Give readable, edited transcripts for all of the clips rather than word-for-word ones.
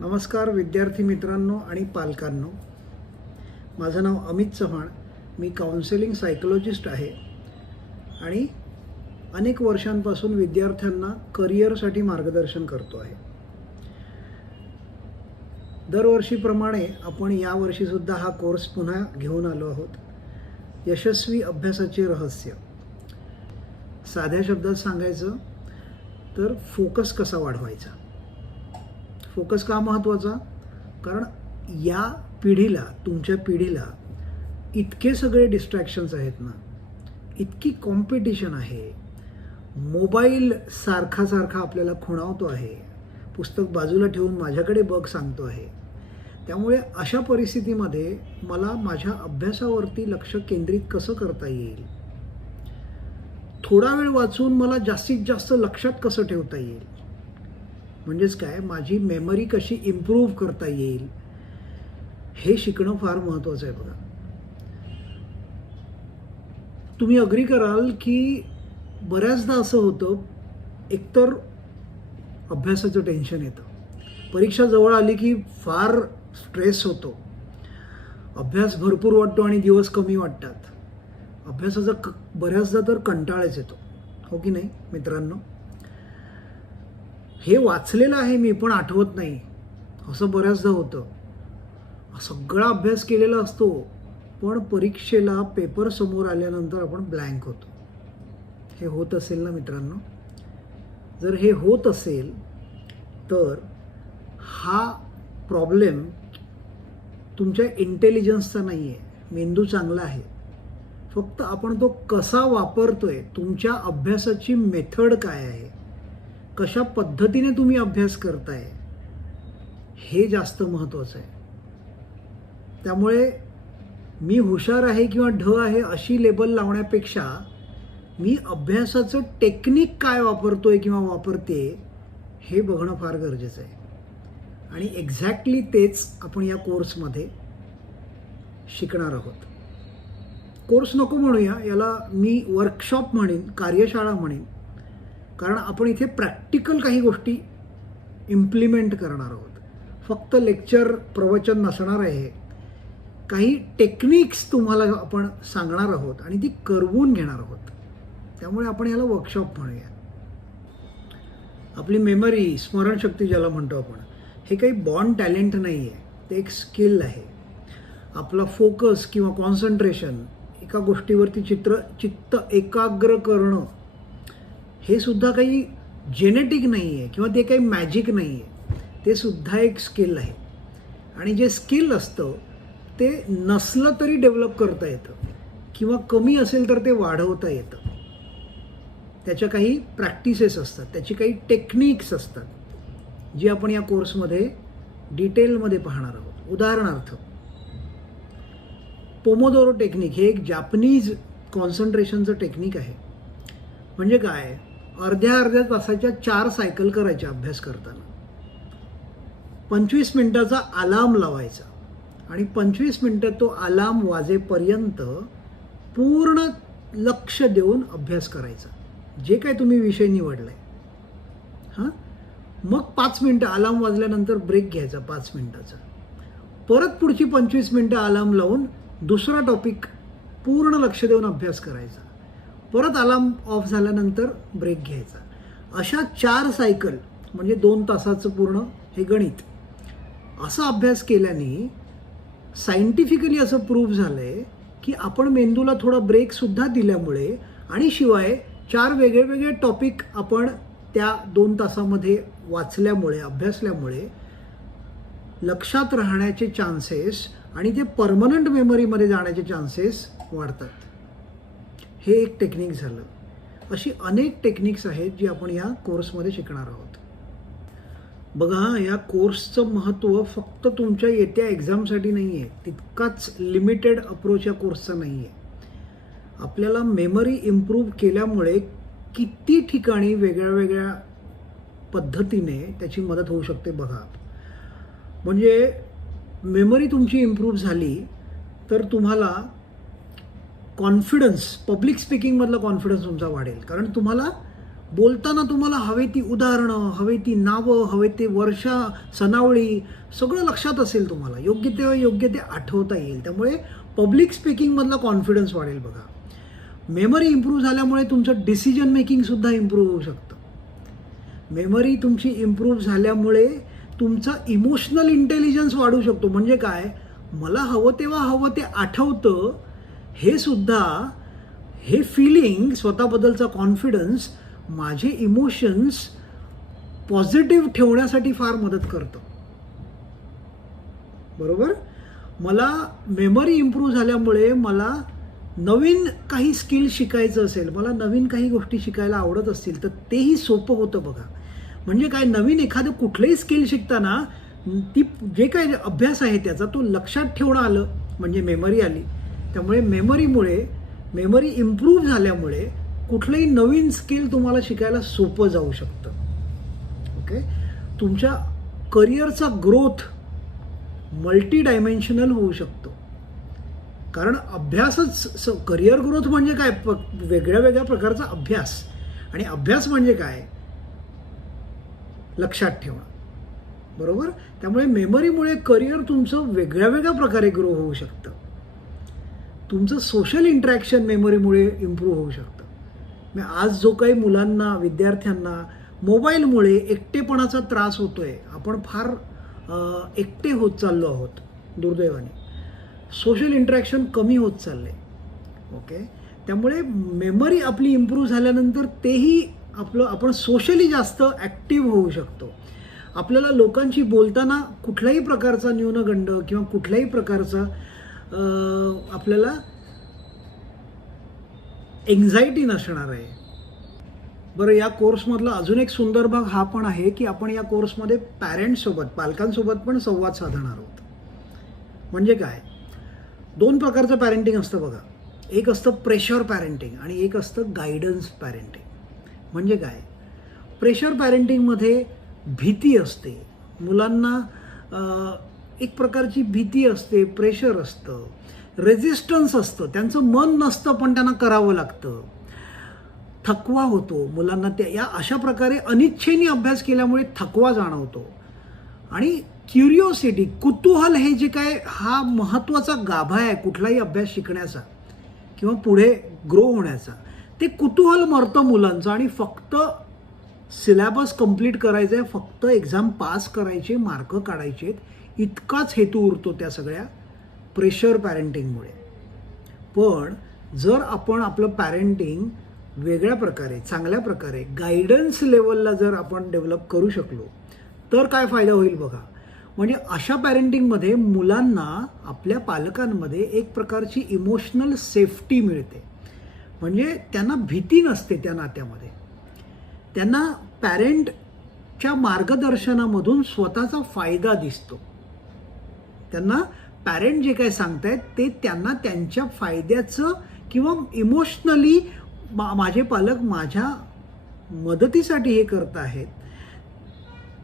नमस्कार विद्यार्थी मित्रांनो आणि पालकांनो. माझं नाव अमित चव्हाण. मी काउन्सिलिंग सायकोलॉजिस्ट आहे आणि अनेक वर्षांपासून विद्यार्थ्यांना करिअरसाठी मार्गदर्शन करतो आहे. दरवर्षीप्रमाणे आपण यावर्षीसुद्धा हा कोर्स पुन्हा घेऊन आलो आहोत. यशस्वी अभ्यासाचे रहस्य. साध्या शब्दात सांगायचं तर फोकस कसा वाढवायचा. फोकस का महत्त्वाचा? कारण या पिढीला, तुमच्या पिढीला इतके सगळे डिस्ट्रॅक्शन्स आहेत ना, इतकी कॉम्पिटिशन आहे, मोबाईल सारखा आपल्याला खुणावतो आहे, पुस्तक बाजूला ठेवून माझ्याकडे बघ सांगतो आहे. त्यामुळे अशा परिस्थितीमध्ये मला माझ्या अभ्यासावरती लक्ष केंद्रित कसं करता येईल, थोडा वेळ वाचून मला जास्तीत जास्त लक्षात कसं ठेवता येईल, म्हणजेच काय, माझी मेमरी कशी इम्प्रूव्ह करता येईल, हे शिकणं फार महत्त्वाचं आहे. बघा, तुम्ही अग्री कराल की बऱ्याचदा असं होतं, एकतर अभ्यासाचं टेन्शन येतं, परीक्षा जवळ आली की फार स्ट्रेस होतो, अभ्यास भरपूर वाटतो आणि दिवस कमी वाटतात, अभ्यासाचा बऱ्याचदा तर कंटाळाच येतो, हो की नाही मित्रांनो? हे वाचलेलं आहे मी पण आठवत नाही, असं बऱ्याचदा होतं. सगळा अभ्यास केलेला असतो पण परीक्षेला पेपर समोर आल्यानंतर आपण ब्लँक होतो. हे होत असेल ना मित्रांनो? जर हे होत असेल तर हा प्रॉब्लेम तुमच्या इंटेलिजन्सचा नाही आहे. मेंदू चांगला आहे, फक्त आपण तो कसा वापरतोय, तुमच्या अभ्यासाची मेथड काय आहे, कशा पद्धतीने तुम्ही अभ्यास करताय, हे जास्त महत्त्वाचं आहे. त्यामुळे मी हुशार आहे किंवा ढ आहे अशी लेबल लावण्यापेक्षा मी अभ्यासाचं टेक्निक काय वापरतोय किंवा वापरते हे बघणं फार गरजेचं आहे. आणि एक्झॅक्टली तेच आपण या कोर्समध्ये शिकणार आहोत. कोर्स नको म्हणूया, याला मी वर्कशॉप म्हणेन, कार्यशाळा म्हणेन, कारण आपण इथे प्रॅक्टिकल काही गोष्टी इम्प्लिमेंट करणार आहोत. फक्त लेक्चर प्रवचन नसणार आहे, काही टेक्निक्स तुम्हाला आपण सांगणार आहोत आणि ती करवून घेणार आहोत. त्यामुळे आपण याला वर्कशॉप म्हणूया. आपली मेमरी, स्मरणशक्ती ज्याला म्हणतो आपण, हे काही बॉर्न टॅलेंट नाही आहे, ते एक स्किल आहे. आपला फोकस किंवा कॉन्सन्ट्रेशन, एका गोष्टीवरती चित्त एकाग्र करणं, हे सुद्धा काही जेनेटिक नाही आहे किंवा ते काही मॅजिक नाही आहे, ते सुद्धा एक स्किल आहे. आणि जे स्किल असतं ते नसलं तरी डेव्हलप करता येतं किंवा कमी असेल तर ते वाढवता येतं. त्याच्या काही प्रॅक्टिसेस असतात, त्याची काही टेक्निक्स असतात, जी आपण या कोर्समध्ये डिटेलमध्ये पाहणार आहोत. उदाहरणार्थ, पोमोदोरो टेक्निक हे एक जापनीज कॉन्सन्ट्रेशनचं टेक्निक आहे. म्हणजे काय, अर्ध्या तासाच्या 4 सायकल करायच्या अभ्यास करताना. 25 मिनिटाचा अलार्म लावायचा आणि 25 मिनिटं तो अलार्म वाजेपर्यंत पूर्ण लक्ष देऊन अभ्यास करायचा, जे काय तुम्ही विषय निवडलाय. हां, मग 5 मिनिटं अलार्म वाजल्यानंतर ब्रेक घ्यायचा 5 मिनिटाचा. परत पुढची 25 मिनिटं अलार्म लावून दुसरा टॉपिक पूर्ण लक्ष देऊन अभ्यास करायचा. परत अलार्म ऑफ झाल्यानंतर ब्रेक घ्यायचा. अशा 4 सायकल म्हणजे 2 तासाचं पूर्ण हे गणित. असा अभ्यास केल्याने सायंटिफिकली असं प्रूव्ह झालं आहे की आपण मेंदूला थोडा ब्रेकसुद्धा दिल्यामुळे आणि शिवाय 4 वेगळे टॉपिक आपण त्या 2 तासामध्ये वाचल्यामुळे, अभ्यासल्यामुळे लक्षात राहण्याचे चान्सेस आणि ते परमनंट मेमरीमध्ये जाण्याचे चान्सेस वाढतात. हे एक टेक्निक झालं. अशी अनेक टेक्निक्स आहेत जी आपण या कोर्समध्ये शिकणार आहोत. बघा, या कोर्सचं महत्त्व फक्त तुमच्या येत्या एक्झामसाठी नाही आहे, तितकाच लिमिटेड अप्रोच या कोर्सचा नाही आहे. आपल्याला मेमरी इम्प्रूव्ह केल्यामुळे किती ठिकाणी वेगळ्या पद्धतीने त्याची मदत होऊ शकते. बघा, म्हणजे मेमरी तुमची इम्प्रूव्ह झाली तर तुम्हाला कॉन्फिडन्स, पब्लिक स्पीकिंगमधला कॉन्फिडन्स तुमचा वाढेल, कारण तुम्हाला बोलताना तुम्हाला हवे ती उदाहरणं, हवे ती नावं, हवे ते वर्ष, सनावळी सगळं लक्षात असेल तुम्हाला. योग्य तेव्हा योग्य ते आठवता येईल. त्यामुळे पब्लिक स्पीकिंगमधला कॉन्फिडन्स वाढेल बघा. मेमरी इम्प्रूव्ह झाल्यामुळे तुमचं डिसिजन मेकिंगसुद्धा इम्प्रूव्ह होऊ शकतं. मेमरी तुमची इम्प्रूव्ह झाल्यामुळे तुमचा इमोशनल इंटेलिजन्स वाढू शकतो. म्हणजे काय, मला हवं तेव्हा हवं ते आठवतं, हे सुद्धा, हे फिलिंग, स्वतःबद्दलचा कॉन्फिडन्स माझे इमोशन्स पॉझिटिव्ह ठेवण्यासाठी फार मदत करतं. बरोबर. मला मेमरी इम्प्रूव्ह झाल्यामुळे मला नवीन काही स्किल शिकायचं असेल, मला नवीन काही गोष्टी शिकायला आवडत असतील तर तेही सोपं होतं बघा. म्हणजे काय, नवीन एखादं कुठलंही स्किल शिकताना ती जे काही अभ्यास आहे त्याचा तो लक्षात ठेवणं आलं म्हणजे मेमरी आली. त्यामुळे मेमरी इम्प्रूव्ह झाल्यामुळे कुठलंही नवीन स्किल तुम्हाला शिकायला सोपं जाऊ शकतं. ओके. तुमच्या करिअरचा ग्रोथ मल्टी डायमेन्शनल होऊ शकतो. कारण अभ्यासच, करिअर ग्रोथ म्हणजे काय, वेगळ्या वेगळ्या प्रकारचा अभ्यास. आणि अभ्यास म्हणजे काय, लक्षात ठेवणं. बरोबर. त्यामुळे मेमरीमुळे करिअर तुमचं वेगळ्या वेगळ्या प्रकारे ग्रो होऊ शकतं. तुमचं सोशल इंटरॅक्शन मेमरीमुळे इम्प्रूव्ह होऊ शकतं. आज जो काही मुलांना, विद्यार्थ्यांना मोबाईलमुळे एकटेपणाचा त्रास होतोय, आपण फार एकटे होत चाललो आहोत दुर्दैवाने. सोशल इंटरॅक्शन कमी होत चाललंय. ओके. त्यामुळे मेमरी आपली इम्प्रूव्ह झाल्यानंतर तेही आपण सोशली जास्त ॲक्टिव्ह होऊ शकतो. आपल्याला लोकांशी बोलताना कुठल्याही प्रकारचा न्यूनगंड किंवा कुठल्याही प्रकारचा आपल्याला एन्झायटी नसणार आहे. बरं, या कोर्समधला अजून एक सुंदर भाग हा पण आहे की आपण या कोर्समध्ये पॅरेंट्ससोबत, पालकांसोबत पण संवाद साधणार आहोत. म्हणजे काय, दोन प्रकारचं पॅरेंटिंग असतं बघा. एक असतं प्रेशर पॅरेंटिंग आणि एक असतं गायडन्स पॅरेंटिंग. म्हणजे काय, प्रेशर पॅरेंटिंगमध्ये भीती असते, मुलांना एक प्रकारची भीती असते, प्रेशर असतं, रेझिस्टन्स असतं, त्यांचं मन नसतं पण त्यांना करावं लागतं, थकवा होतो मुलांना. या अशा प्रकारे अनिच्छेने अभ्यास केल्यामुळे थकवा जाणवतो. आणि क्युरिओसिटी, कुतूहल, हे जे काय, हा महत्त्वाचा गाभा आहे कुठलाही अभ्यास शिकण्याचा किंवा पुढे ग्रो होण्याचा. ते कुतूहल मरतं मुलांचं आणि फक्त सिलेबस कंप्लीट करायचं आहे, फक्त एक्झाम पास करायचे, मार्क काढायचे, इतकाच हेतू उरतो त्या सगळ्या प्रेशर पॅरेंटिंगमुळे. पण जर आपण आपलं पॅरेंटिंग वेगळ्या प्रकारे, चांगल्या प्रकारे, गायडन्स लेवलला जर आपण डेव्हलप करू शकलो तर काय फायदा होईल बघा. म्हणजे अशा पॅरेंटिंगमध्ये मुलांना आपल्या पालकांमध्ये एक प्रकारची इमोशनल सेफ्टी मिळते. म्हणजे त्यांना भीती नसते त्या नात्यामध्ये. त्यांना पॅरेंटच्या मार्गदर्शनामधून स्वतःचा फायदा दिसतो. त्यांना पॅरेंट जे काय सांगतायत ते त्यांना त्यांच्या फायद्याचं किंवा इमोशनली माझे पालक माझ्या मदतीसाठी हे करत आहेत,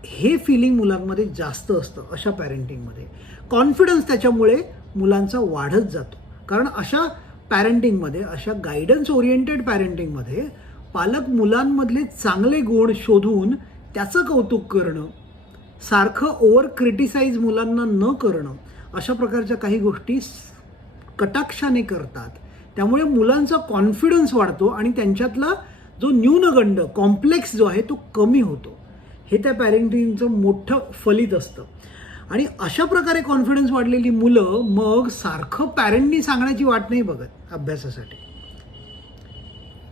हे फिलिंग मुलांमध्ये जास्त असतं. अशा पॅरेंटिंगमध्ये कॉन्फिडन्स त्याच्यामुळे मुलांचा वाढत जातो. कारण अशा पॅरेंटिंगमध्ये, अशा गायडन्स ओरिएंटेड पॅरेंटिंगमध्ये पालक मुलांमधले चांगले गुण शोधून त्याचं कौतुक करणं, सारखं ओव्हर क्रिटिसाइज मुलांना न करणं, अशा प्रकारच्या काही गोष्टी कटाक्षाने करतात. त्यामुळे मुलांचा कॉन्फिडन्स वाढतो आणि त्यांच्यातला जो न्यूनगंड, कॉम्प्लेक्स जो आहे तो कमी होतो. हे त्या पॅरेंटिंगचं मोठं फलित असतं. आणि अशा प्रकारे कॉन्फिडन्स वाढलेली मुलं मग सारखं पॅरेंटनी सांगण्याची वाट नाही बघत अभ्यासासाठी.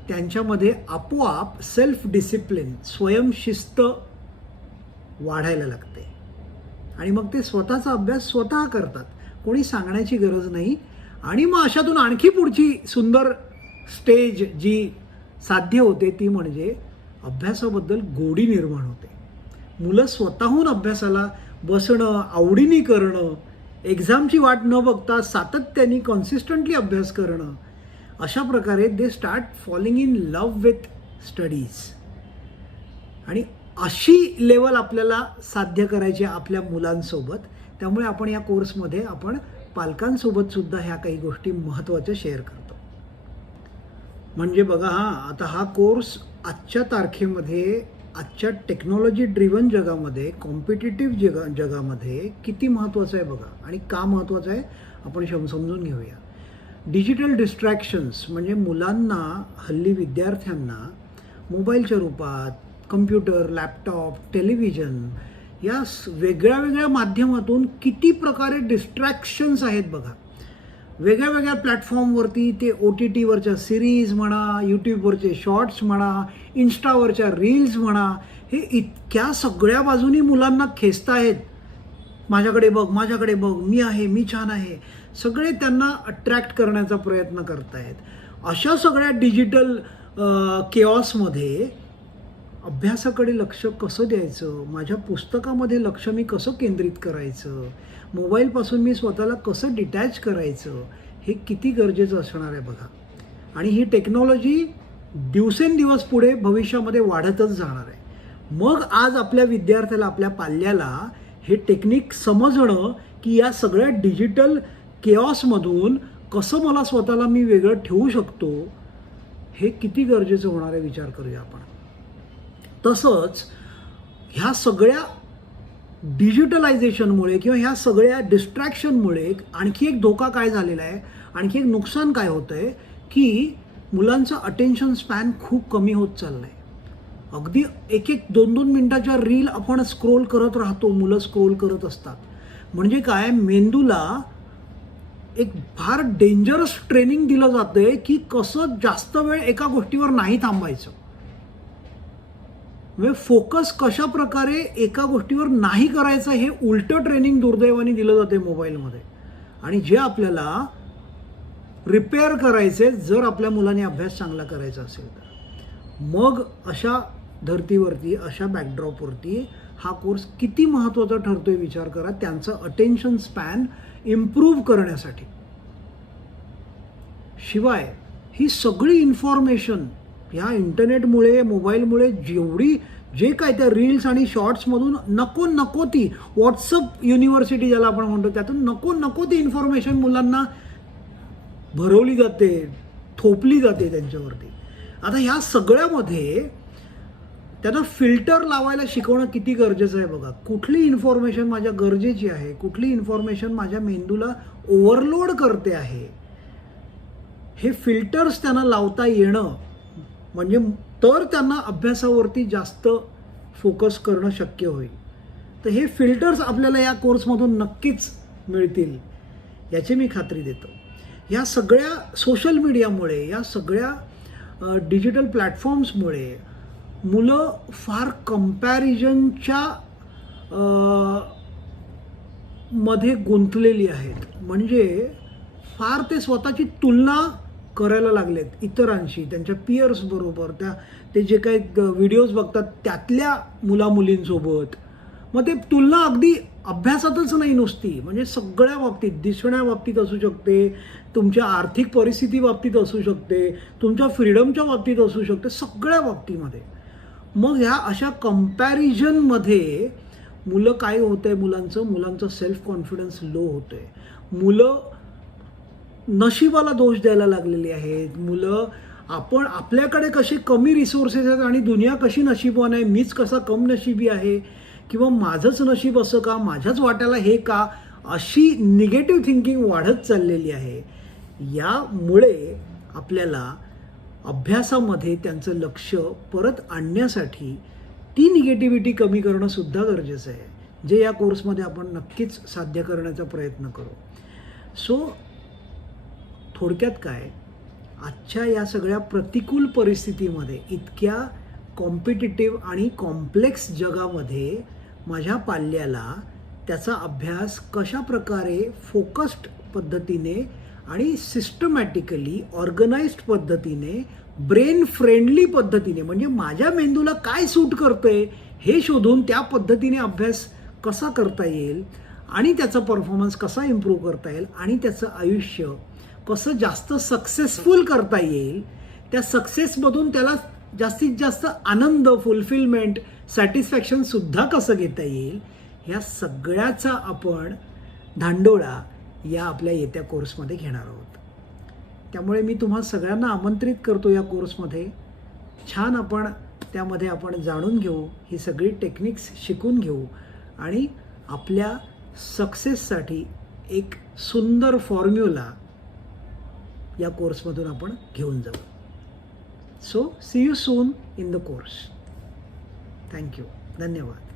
त्यांच्यामध्ये आपोआप सेल्फ डिसिप्लिन, स्वयंशिस्त वाढायला लागते आणि मग ते स्वतःचा अभ्यास स्वतः करतात, कोणी सांगण्याची गरज नाही. आणि मग अशातून आणखी पुढची सुंदर स्टेज जी साध्य होते ती म्हणजे अभ्यासाबद्दल गोडी निर्माण होते. मुलं स्वतःहून अभ्यासाला बसणं, आवडीने करणं, एक्झामची वाट न बघता सातत्याने कॉन्सिस्टंटली अभ्यास करणं, अशा प्रकारे they start falling in love with studies. आणि अशी लेवल आपल्याला साध्य करायची आपल्या मुलांसोबत. त्यामुळे आपण या कोर्समध्ये आपण पालकांसोबत सुद्धा ह्या काही गोष्टी महत्त्वाच्या शेअर करतो. म्हणजे बघा, आता हा कोर्स आजच्या तारखेमध्ये, आजच्या टेक्नॉलॉजी ड्रिव्हन जगामध्ये, कॉम्पिटिटिव्ह जगामध्ये किती महत्त्वाचं आहे बघा, आणि का महत्त्वाचं आहे आपण समजून घेऊया. डिजिटल डिस्ट्रॅक्शन्स म्हणजे मुलांना, हल्ली विद्यार्थ्यांना मोबाईलच्या रूपात, कम्प्युटर, लॅपटॉप, टेलिव्हिजन या वेगळ्या वेगळ्या माध्यमातून किती प्रकारे डिस्ट्रॅक्शन्स आहेत बघा. वेगळ्या वेगळ्या प्लॅटफॉर्मवरती ते OTTवरच्या सिरीज म्हणा, यूट्यूबवरचे शॉर्ट्स म्हणा, इन्स्टावरच्या रील्स म्हणा, हे इतक्या सगळ्या बाजूनी मुलांना खेचतायत. माझ्याकडे बघ, माझ्याकडे बघ, मी आहे, मी छान आहे, सगळे त्यांना अट्रॅक्ट करण्याचा प्रयत्न करतायत. अशा सगळ्या डिजिटल केऑसमध्ये अभ्यासाकडे लक्ष कसं द्यायचं, माझ्या पुस्तकामध्ये लक्ष मी कसं केंद्रित करायचं, मोबाईलपासून मी स्वतःला कसं डिटॅच करायचं, हे किती गरजेचं असणार आहे बघा. आणि ही टेक्नॉलॉजी दिवसेंदिवस पुढे भविष्यामध्ये वाढतच जाणार आहे. मग आज आपल्या विद्यार्थ्याला, आपल्या पाल्याला हे टेक्निक समजणं की या सगळ्या डिजिटल केऑसमधून कसं मला स्वतःला मी वेगळं ठेवू शकतो, हे किती गरजेचं होणार आहे विचार करूया आपण. तसंच ह्या सगळ्या डिजिटलायझेशनमुळे किंवा ह्या सगळ्या डिस्ट्रॅक्शनमुळे आणखी एक धोका काय झालेला आहे, आणखी एक नुकसान काय होतं आहे की मुलांचं अटेन्शन स्पॅन खूप कमी होत चाललं आहे. अगदी 1-1, 2-2 मिनिटाच्या रील आपण स्क्रोल करत राहतो, मुलं स्क्रोल करत असतात. म्हणजे काय, मेंदूला एक फार डेंजरस ट्रेनिंग दिलं जातं आहे की कसं जास्त वेळ एका गोष्टीवर नाही थांबायचं, म्हणजे फोकस कशा प्रकारे एका गोष्टीवर नाही करायचं, हे उलटं ट्रेनिंग दुर्दैवाने दिलं जाते मोबाईलमध्ये. आणि जे आपल्याला रिपेअर करायचे जर आपल्या मुलाने अभ्यास चांगला करायचा असेल तर. मग अशा धर्तीवरती, अशा बॅकड्रॉपवरती हा कोर्स किती महत्त्वाचा ठरतोय विचार करा, त्यांचं अटेन्शन स्पॅन इम्प्रूव्ह करण्यासाठी. शिवाय ही सगळी इन्फॉर्मेशन ह्या इंटरनेटमुळे, मोबाईलमुळे जे काय त्या रील्स आणि शॉर्ट्समधून नको ती व्हॉट्सअप युनिव्हर्सिटी ज्याला आपण म्हणतो, त्यातून नको ती इन्फॉर्मेशन मुलांना भरवली जाते, थोपली जाते त्यांच्यावरती. आता ह्या सगळ्यामध्ये त्यांना फिल्टर लावायला शिकवणं किती गरजेचं आहे बघा. कुठली इन्फॉर्मेशन माझ्या गरजेची आहे, कुठली इन्फॉर्मेशन माझ्या मेंदूला ओव्हरलोड करते आहे, हे फिल्टर्स त्यांना लावता येणं म्हणजे तर त्यांना अभ्यासावरती जास्त फोकस करणं शक्य होईल. तर हे फिल्टर्स आपल्याला या कोर्समधून नक्कीच मिळतील याची मी खात्री देतो. या सगळ्या सोशल मीडियामुळे, या सगळ्या डिजिटल प्लॅटफॉर्म्समुळे मुलं फार कंपॅरिझनच्या मध्ये गुंतलेली आहेत. म्हणजे फार ते स्वतःची तुलना करायला लागलेत इतरांशी, त्यांच्या पियर्स बरोबर, ते जे काही व्हिडिओज बघतात त्यातल्या मुलामुलींसोबत. मग ते तुलना अगदी अभ्यासातच नाही नुसती, म्हणजे सगळ्या बाबतीत, दिसण्या बाबतीत असू शकते, तुमच्या आर्थिक परिस्थिती बाबतीत असू शकते, तुमच्या फ्रीडमच्या बाबतीत असू शकते, सगळ्या बाबतीमध्ये. मग ह्या अशा कंपॅरिझनमध्ये मुलं काय होतंय, मुलांचं सेल्फ कॉन्फिडन्स लो होतंय. मुलं नशिबाला दोष द्यायला लागलेली आहेत. मुलं आपल्याकडे कसे कमी रिसोर्सेस आहेत आणि दुनिया कशी नशीबवान आहे, मीच कसा कम नशिबी आहे, किंवा माझंच नशीब असं का, माझ्याच वाट्याला हे का, अशी निगेटिव्ह थिंकिंग वाढत चाललेली आहे. यामुळे आपल्याला अभ्यासामध्ये त्यांचं लक्ष परत आणण्यासाठी ती निगेटिव्हिटी कमी करणं सुद्धा गरजेचं आहे, जे या कोर्समध्ये आपण नक्कीच साध्य करण्याचा प्रयत्न करू. सो थोडक्यात काय, आजच्या या सगळ्या प्रतिकूल परिस्थितीमध्ये, इतक्या कॉम्पिटिटिव्ह आणि कॉम्प्लेक्स जगामध्ये माझ्या पाल्याला त्याचा अभ्यास कशा प्रकारे फोकस्ड पद्धतीने आणि सिस्टमॅटिकली ऑर्गनाइज्ड पद्धतीने, ब्रेन फ्रेंडली पद्धतीने, म्हणजे माझ्या मेंदूला काय सूट करतंय हे शोधून त्या पद्धतीने अभ्यास कसा करता येईल आणि त्याचा परफॉर्मन्स कसा इम्प्रूव्ह करता येईल आणि त्याचं आयुष्य कसं जास्त सक्सेसफुल करता येईल, त्या सक्सेसमधून त्याला जास्तीत जास्त आनंद, फुलफिलमेंट, सॅटिस्फॅक्शन सुद्धा कसं घेता येईल, ह्या सगळ्याचा आपण धांडोळा या आपल्या येत्या कोर्समध्ये घेणार आहोत. त्यामुळे मी तुम्हा सगळ्यांना आमंत्रित करतो या कोर्समध्ये छान आपण त्यामध्ये आपण जाणून घेऊ, ही सगळी टेक्निक्स शिकून घेऊ आणि आपल्या सक्सेससाठी एक सुंदर फॉर्म्युला या कोर्समधून आपण घेऊन जाऊ. So see you soon in the course. Thank you. धन्यवाद.